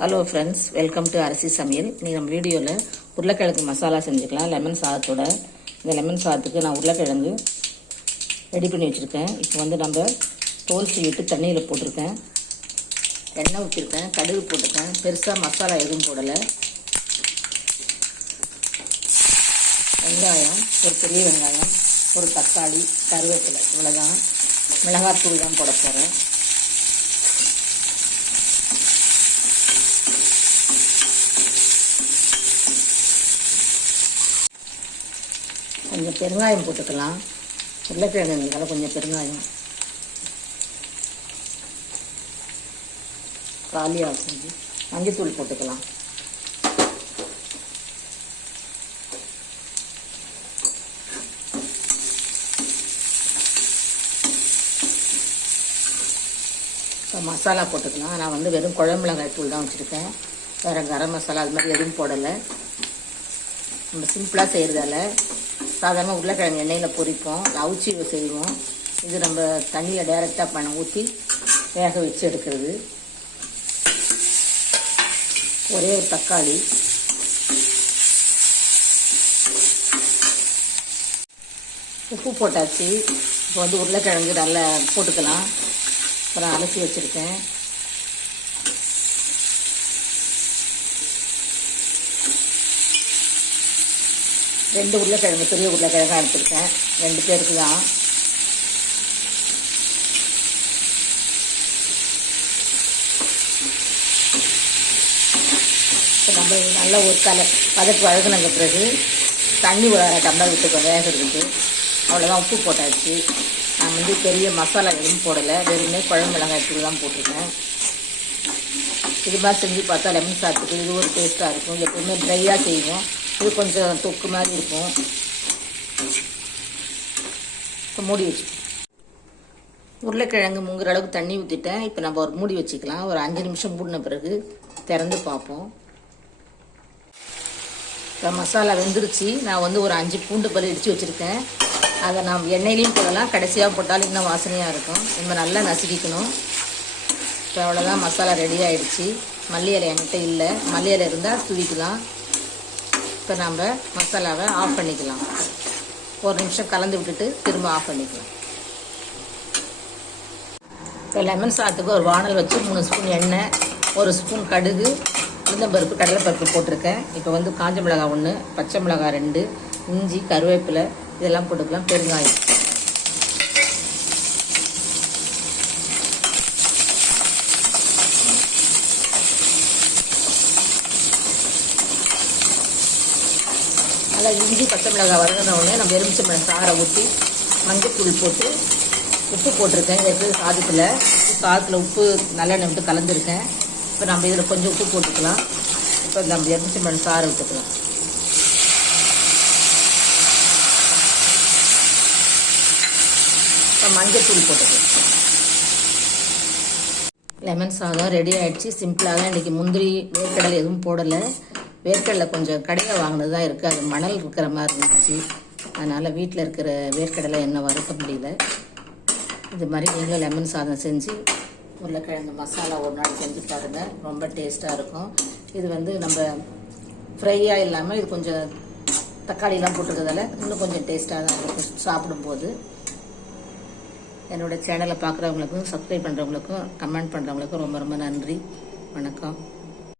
Hello friends welcome to அரிசி சமையல் நீ நம்ம வீடியோவில் உருளைக்கிழங்கு மசாலா செஞ்சுக்கலாம். லெமன் சாதத்தோட. இந்த லெமன் சாதத்துக்கு நான் உருளைக்கிழங்கு ரெடி பண்ணி வச்சுருக்கேன். இப்போ வந்து நம்ம தோல் சீவிட்டு தண்ணியில் போட்டிருக்கேன். எண்ணெய் ஊற்றிருக்கேன் கடுகு போட்டிருக்கேன். பெருசாக மசாலா எதுவும் போடலை. வெங்காயம் ஒரு பெரிய வெங்காயம் ஒரு தக்காளி கருவேப்பிலை இவ்வளோதான் மிளகாத்தூள் தான் போட போகிறேன் கொஞ்சம் பெருங்காயம் போட்டுக்கலாம். உருளைக்கிழங்குகளை கொஞ்சம் பெருங்காயம். காலியாக செஞ்சு மஞ்சத்தூள் போட்டுக்கலாம். இப்போ மசாலா போட்டுக்கலாம். நான் வந்து வெறும் குழம்புலங்காய் தூள் தான் வச்சுருக்கேன். வேறு கரம் மசாலா அது மாதிரி எதுவும் போடலை. நம்ம சிம்பிளாக செய்கிறதால சாதாரண உருளைக்கிழங்கு எண்ணெயில் பொரிப்போம் அவுச்சி செய்வோம். இது நம்ம தண்ணியில் டைரெக்டாக பண்ண ஊற்றி வேக வச்சு எடுக்கிறது. ஒரே ஒரு தக்காளி. உப்பு போட்டாச்சு. இப்போ வந்து உருளைக்கிழங்கு நல்லா போட்டுக்கலாம். அப்புறம் அலசி வச்சுருக்கேன். ரெண்டு உருளைக்கிழங்கு பெரிய உருளைக்கிழங்காக எடுத்துருக்கேன் ரெண்டு பேருக்கு தான். இப்போ நம்ம நல்ல ஒரு கலை பதக்கு வழங்கினங்க பிறகு தண்ணி ஒரு அரை டம்ளர் விட்டுக்கோ வேகிறதுக்கு. அவ்வளோதான் உப்பு போட்டாச்சு. நான் வந்து பெரிய மசாலா எதுவும் போடலை. வெறுமே குழம்பு மிளகாய் தூள் தான் போட்டிருக்கேன். இது மாதிரி செஞ்சு பார்த்தா லெமன் சாப்பிட்டு இது ஒரு டேஸ்ட்டாக இருக்கும். எப்பவுமே ட்ரையாக செய்வோம். இது கொஞ்சம் தொக்கு மாதிரி இருக்கும். இப்போ மூடி வச்சு உருளைக்கிழங்கு முங்குற அளவுக்கு தண்ணி ஊற்றிட்டேன் இப்போ நம்ம ஒரு மூடி வச்சுக்கலாம். ஒரு அஞ்சு நிமிஷம் மூடின பிறகு திறந்து பார்ப்போம். இப்போ மசாலா வெந்துருச்சு. நான் வந்து ஒரு அஞ்சு பூண்டு பல் இடித்து வச்சுருக்கேன். அதை நாம் எண்ணெயிலையும் போடலாம். கடைசியாக போட்டாலும் இன்னும் வாசனையாக இருக்கும். நம்ம நல்லா நசுக்கிக்கணும். இப்போ அவ்வளோதான் மசாலா ரெடி ஆகிடுச்சு மல்லி இலை என்கிட்ட இல்லை. மல்லி இலை இருந்தால் துவிக்கலாம். இப்போ நம்ம மசாலாவை ஆஃப் பண்ணிக்கலாம். ஒரு நிமிஷம் கலந்து விட்டுட்டு திரும்ப ஆஃப் பண்ணிக்கலாம். இப்போ லெமன் சாத்துக்கு ஒரு வானல் வச்சு மூணு ஸ்பூன் எண்ணெய் ஒரு ஸ்பூன் கடுகு உளுந்தம்பருப்பு கடலைப்பருப்பு போட்டிருக்கேன். இப்போ வந்து காஞ்ச மிளகாய் ஒன்று பச்சை மிளகாய் ரெண்டு இஞ்சி கருவேப்பிலை இதெல்லாம் போட்டுக்கலாம். பெருங்காயம். நல்லா இஞ்சி பச்சை மிளகாய் வதங்கின உடனே நம்ம எலுமிச்சை மிளகாய் சாரை ஊற்றி மஞ்சத்தூள் போட்டு உப்பு போட்டிருக்கேன். இது சாதத்தில் சாதத்தில் உப்பு நல்லெண்ணெய் விட்டு கலந்துருக்கேன். இப்போ நம்ம இதில் கொஞ்சம் உப்பு போட்டுக்கலாம். இப்போ நம்ம எலுமிச்சை மிளகாய் சாரை விட்டுக்கலாம் இப்போ மஞ்சத்தூள் போட்டுக்கலாம். லெமன் சாதம் ரெடி ஆகிடுச்சு சிம்பிளாக தான். இன்றைக்கி முந்திரி வேர்க்கடலை எதுவும் போடலை. வேர்க்கடலை கொஞ்சம் கடையில் வாங்கினது தான் இருக்குது அது மணல் இருக்கிற மாதிரி இருந்துச்சு. அதனால் வீட்டில் இருக்கிற வேர்க்கடலை என்ன வறுக்க முடியல. இது மாதிரி நீங்களும் லெமன் சாதம் செஞ்சு உருளைக்கிழங்கு மசாலா ஒரு நாள் செஞ்சு பாருங்கள் ரொம்ப டேஸ்ட்டாக இருக்கும். இது வந்து நம்ம ஃப்ரையாக இல்லாமல் இது கொஞ்சம் தக்காளிலாம் போட்டுருக்கிறதால இன்னும் கொஞ்சம் டேஸ்ட்டாக தான் இருக்கும் சாப்பிடும்போது. என்னோடய சேனலை பார்க்குறவங்களுக்கும் சப்ஸ்கிரைப் பண்ணுறவங்களுக்கும் கமெண்ட் பண்ணுறவங்களுக்கும் ரொம்ப ரொம்ப நன்றி. வணக்கம்.